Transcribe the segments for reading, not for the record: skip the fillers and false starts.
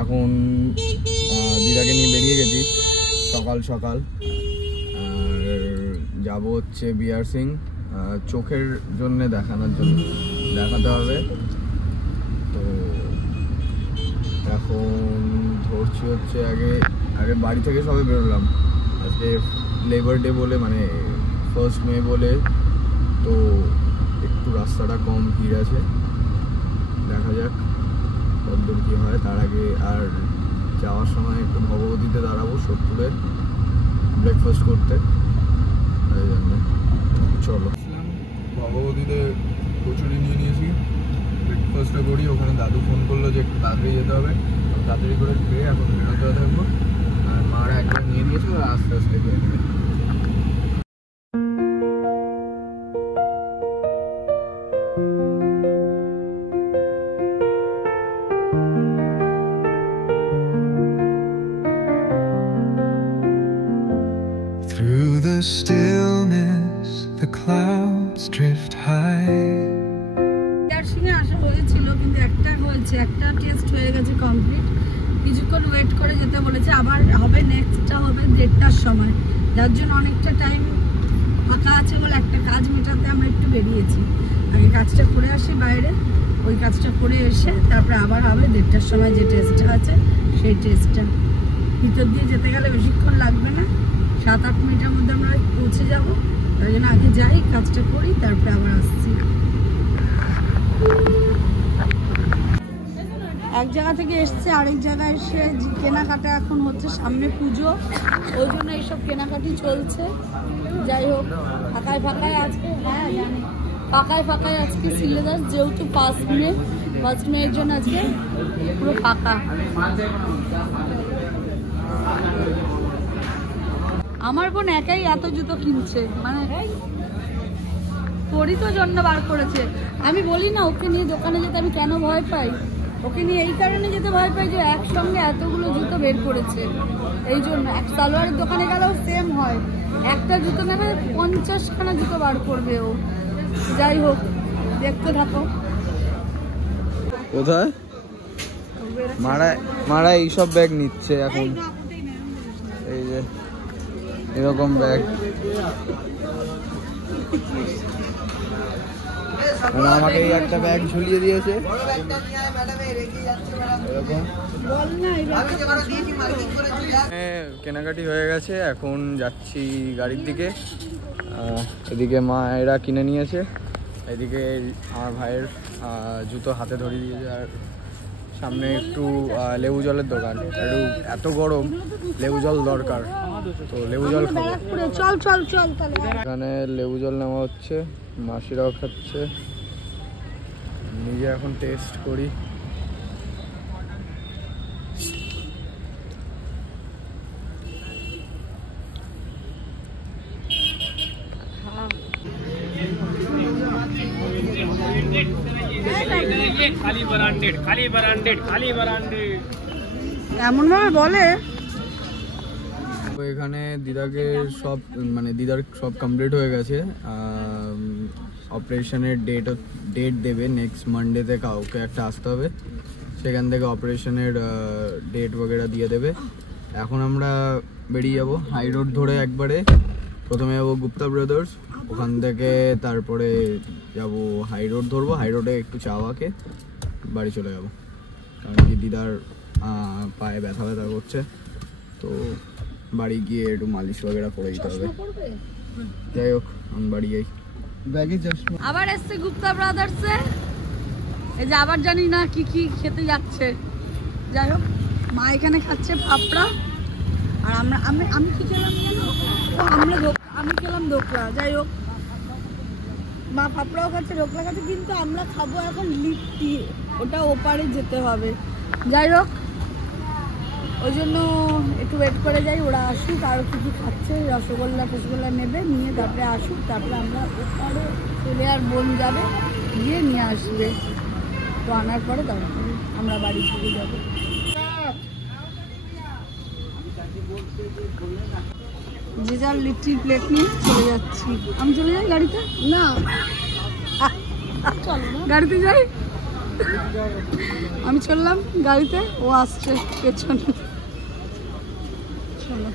এখন দিদাকে নিয়ে বেরিয়ে গেছি সকাল সকাল, আর যাবো হচ্ছে বিআর সিং চোখের জন্য দেখাতে হবে। তো এখন ধরছি হচ্ছে আগে বাড়ি থেকে সবে বেরোলাম, আজকে লেবার ডে বলে, মানে 1 মে বলে, তো একটু রাস্তাটা কম ভিড় আছে, দেখা যাক কতদূর কী হয়। তার আগে আর যাওয়ার সময় একটু ভগবতীতে দাঁড়াবো সোদপুরে ব্রেকফাস্ট করতে, তাই জন্য চলো। ভগবতীতে কচুরি নিয়ে নিয়েছি, ব্রেকফাস্টটা করি। ওখানে দাদু ফোন করলো যে একটু তাড়াতাড়ি যেতে হবে, তাড়াতাড়ি করে খেয়ে এখন বেরোতে থাকবো। আর মারা একবার নিয়ে দিয়েছে, আস্তে আস্তে খেয়ে নেবে। Through the stillness, the clouds drift high. সিংহে আসা হয়েছিল, কিন্তু একটা টেস্ট হয়ে গেছে কমপ্লিট। কিছুক্ষণ ওয়েট করে যেতে বলেছে, আবার হবে নেক্সটটা হবে 1:30টার সময়, যার জন্য অনেকটা টাইম ফাঁকা আছে বলে একটা কাজ মেটাতে আমরা একটু বেরিয়েছি। আগে কাজটা করে আসি বাইরে, ওই কাজটা করে এসে তারপরে আবার হবে 1:30টার সময় যে টেস্টটা আছে সেই টেস্টটা। ভিতর দিয়ে যেতে গেলে বেশিক্ষণ লাগবে না, 7-8 মিনিটের মধ্যে আমরা পৌঁছে যাবো। তাই জন্য আগে যাই, কাজটা করি, তারপরে আবার আসছি। এক জায়গা থেকে এসছে আরেক জায়গায় এসে কেনাকাটা এখন হচ্ছে, সামনে পুজো, ওই জন্য এইসব কেনাকাটি চলছে। যাই হোক, ফাঁকায় আজকে, হ্যাঁ জানি, ফাঁকায় আজকে সিলেদাস, যেহেতু ফার্স্ট মে এর জন্য আজকে পুরো ফাঁকা। আমার বোন একাই এত জুতো কিনছে, মানে তোরই তো জন্য বার করেছে। আমি বলি না ওকে নিয়ে দোকানে যেতে আমি কেন ভয় পাই, ওকে নিয়ে এই কারণে যেতে ভয় পাই যে একসঙ্গে এতগুলো জুতো বের করেছে। এই জন্য এক সালোয়ারের দোকানে গেলেও সেম হয়, একটা জুতো নেবে 50খানা জুতো বার করবে ও। যাই হোক, দেখতে থাকো। কোথায় মারা এইসব ব্যাগ নিচ্ছে এখন, এই যে এরকম ব্যাগ। আমাকে এই একটা ব্যাগ ঝুলিয়ে দিয়েছে এরকম। কেনাকাটি হয়ে গেছে, এখন যাচ্ছি গাড়ির দিকে। এদিকে মা এরা কিনে নিয়েছে, এদিকে আমার ভাইয়ের জুতো হাতে ধরিয়ে দিয়েছে, আর সামনে একটু লেবু জলের দোকান। একটু এত গরম, লেবু জল দরকার, তো লেবু জল খাবো। এখানে লেবু জল নেওয়া হচ্ছে, মাসিরাও খাচ্ছে, নিজে এখন টেস্ট করি। এমন ভাবে বলে। এখানে দিদাকে সব, মানে দিদার সব কমপ্লিট হয়ে গেছে। অপারেশনের ডেট দেবে নেক্সট মানডেতে, কাউকে একটা আসতে হবে, সেখান থেকে অপারেশনের ডেট বগেরা দিয়ে দেবে। এখন আমরা বেরিয়ে যাব হাই রোড ধরে, একবারে প্রথমে যাবো গুপ্তা ব্রাদার্স, ওখান থেকে তারপরে যাব হাই রোড ধরবো, হাই রোডে একটু চাওয়াকে বাড়ি চলে যাব, কারণ কি দিদার পায়ে ব্যথা করছে, তো বাড়ি গিয়ে একটু মালিশ বগেরা করে দিতে হবে। যাই হোক, আমি বাড়ি যাই। আবার এসছে গুপ্তা ব্রাদার্সে, এই যে আবার জানি না কি খেতে যাচ্ছে। যাই হোক, মা এখানে খাচ্ছে ফাপড়া, আর আমি কি খেলাম জানো, আমি খেলাম ধোকলা। যাই হোক, মা ফাপড়াও খাচ্ছে, ধোকলা খাচ্ছে, কিন্তু আমরা খাবো এখন লিট্টি, ওটা ওপারে যেতে হবে। যাই হোক, ওই জন্য একটু ওয়েট করে যাই, ওরা আসুক, আরও কিছু খাচ্ছে, রসগোল্লা নেবে, নিয়ে তারপরে আসুক, তারপরে আমরা ওপারে চলে, আর বোন যাবে গিয়ে নিয়ে আসবে, তো আনার পরে তারপরে আমরা বাড়ি চলে যাবো। যে যার লিট্টির প্লেট নিয়ে চলে যাচ্ছি। আমি চলে যাই গাড়িতে, না গাড়িতে যাই, আমি চললাম গাড়িতে, ও আসছে পেছনে। চলো।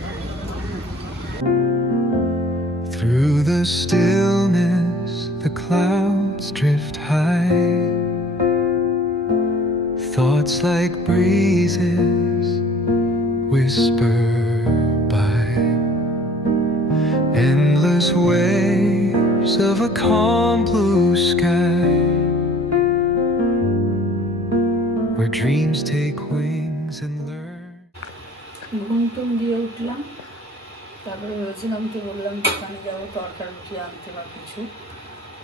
Through the stillness, the clouds drift high. Thoughts like breezes whisper by. Endless waves of a calm blue sky, where dreams take wings and learn. ঘুম টুম দিয়ে উঠলাম, তারপরে ভেবেছিলাম তো বললাম দোকানে যাবো তরকারি রুটি আনতে বা কিছু।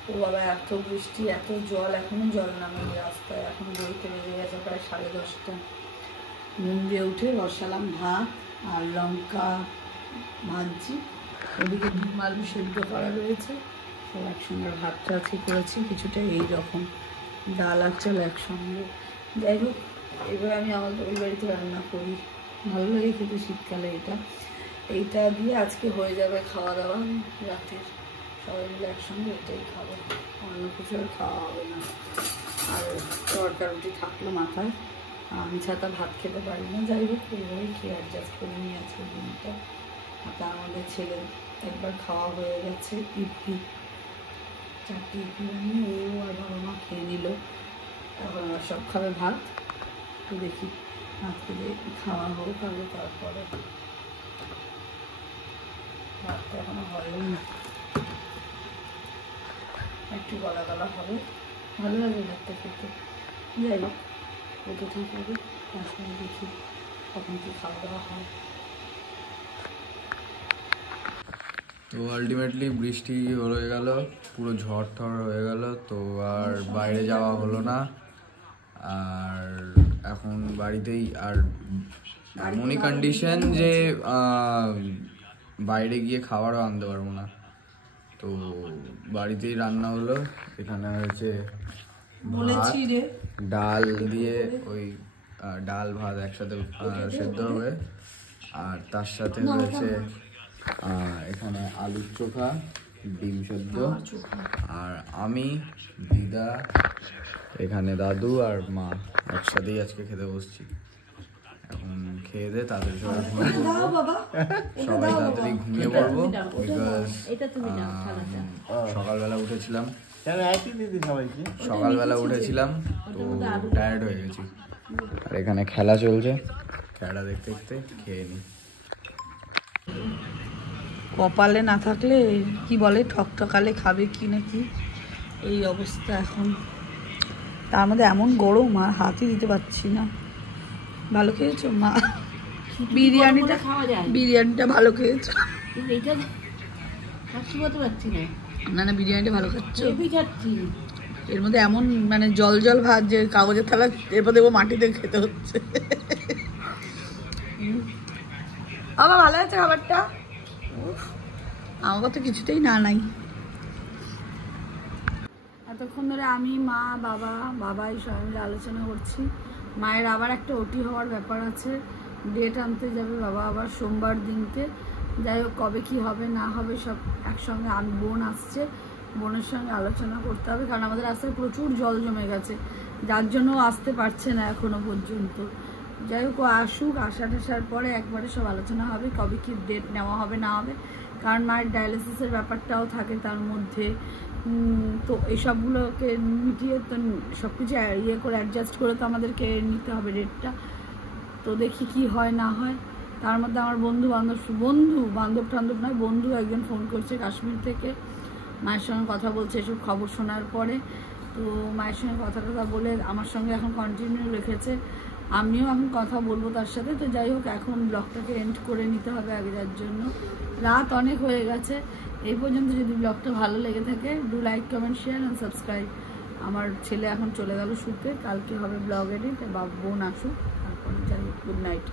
ও বাবা এত বৃষ্টি, এত জল, এখনো জল নামেনি রাস্তায়। এখন বইতে বেজে গেছে প্রায় 10:30। ঘুম দিয়ে উঠে বসালাম ভাত আর লঙ্কা ভাজছি, ওদিকে ডিম আলু সেদ্ধ করা রয়েছে, সব একসঙ্গে ভাতটা করেছি কিছুটা এইরকম, ডাল আর চাল একসঙ্গে। যাই হোক, এবার আমি আমাদের ওই বাড়িতে রান্না করি, ভালো লাগে খেতে শীতকালে। এইটা দিয়ে আজকে হয়ে যাবে খাওয়া দাওয়া রাতের, সবাই মিলে একসঙ্গে এটাই খাবো, অন্য কিছু আর খাওয়া হবে না। আর তরকারি রুটি থাকলো মাথায়, আমি ছাতা ভাত খেতে পারি না। যাই হোক, এইভাবেই খেয়ে অ্যাডজাস্ট করে নিয়ে আজকের দিনটা। তার মধ্যে ছেলে একবার খাওয়া হয়ে গেছে, ইপি 4টি ইপি আমি ও আর বাবা মা খেয়ে নিল। এখন আবার সব খাবে ভাত। তো দেখি ভাত খেলে খাওয়া হোক আগে, তারপরে ভাতটা এখনো হয়ই না, একটু গলা গলা হবে, ভালো লাগে ভাতটা খেতে। যাই হোক, ওটা ঠিক হবে, তারপরে দেখি কখন কি খাওয়া দাওয়া হয়। তো আলটিমেটলি বৃষ্টি হয়ে গেল, পুরো ঝড় ঠড় হয়ে গেল, তো আর বাইরে যাওয়া হলো না। আর এখন বাড়িতেই, আর এমনই কন্ডিশন যে বাইরে গিয়ে খাবারও আনতে পারবো না, তো বাড়িতেই রান্না হলো। এখানে হয়েছে ডাল দিয়ে, ওই ডাল ভাত একসাথে সেদ্ধ হবে, আর তার সাথে রয়েছে এখানে আলুর চোখা, ডিম সেদ্ধ, আর আমি, দিদা, এখানে দাদু আর মা একসাথেই আজকে খেতে বসছি। এখন খেয়ে দে তাড়াতাড়ি সবাই তাড়াতাড়ি ঘুমিয়ে পড়বো, বিকজ সকালবেলা উঠেছিলাম তো টায়ার্ড হয়ে গেছি। আর এখানে খেলা চলছে, খেলা দেখতে দেখতে খেয়ে নি। কপালে না থাকলে কি বলে, ঠকঠকালে খাবে কি নাকি, এই অবস্থা এখন। তার মধ্যে এমন গরম, আর হাতই দিতে পারছি না। ভালো খেয়েছো মা? বিরিয়ানিটা ভালো খেয়েছো? না না, বিরিয়ানিটা ভালো খাচ্ছো। এর মধ্যে এমন মানে জল জল ভাত যে কাগজের থালা, এরপর দেখবো মাটিতে খেতে হচ্ছে। বাবা ভালো আছে খাবারটা? আমার তো কিছুতেই না নাই। এতক্ষণ ধরে আমি, মা, বাবাই সবাই মিলে আলোচনা করছি। মায়ের আবার একটা ওটি হওয়ার ব্যাপার আছে, ডেট আনতে যাবে বাবা আবার সোমবার দিনকে। যাই হোক, কবে কি হবে না হবে সব একসঙ্গে। আমি বোন আসছে, বোনের সঙ্গে আলোচনা করতে হবে, কারণ আমাদের রাস্তায় প্রচুর জল জমে গেছে, যার জন্য আসতে পারছে না এখনো পর্যন্ত। যাই হোক, ও আসুক, আসার পরে একবারে সব আলোচনা হবে কবে কি ডেট নেওয়া হবে না হবে, কারণ মায়ের ডায়ালিসিসের ব্যাপারটাও থাকে তার মধ্যে। তো এইসবগুলোকে মিটিয়ে তো সব কিছু করে অ্যাডজাস্ট করে তো আমাদেরকে নিতে হবে ডেটটা। তো দেখি কি হয় না হয়। তার মধ্যে আমার বন্ধু বান্ধব নয়, বন্ধু একজন ফোন করছে কাশ্মীর থেকে, মায়ের সঙ্গে কথা বলছে এসব খবর শোনার পরে। তো মায়ের সঙ্গে কথা বলে আমার সঙ্গে এখন কন্টিনিউ রেখেছে, আমিও এখন কথা বলবো তার সাথে। তো যাই হোক, এখন ব্লগটাকে এন্ড করে নিতে হবে আগে, যার জন্য রাত অনেক হয়ে গেছে। এই পর্যন্ত যদি ব্লগটা ভালো লেগে থাকে, do like, comment, share and subscribe. আমার ছেলে এখন চলে গেল শুতে, কালকে হবে ব্লগ এডিট, বা বোন আসুক, তারপরে যাই হোক, গুড নাইট।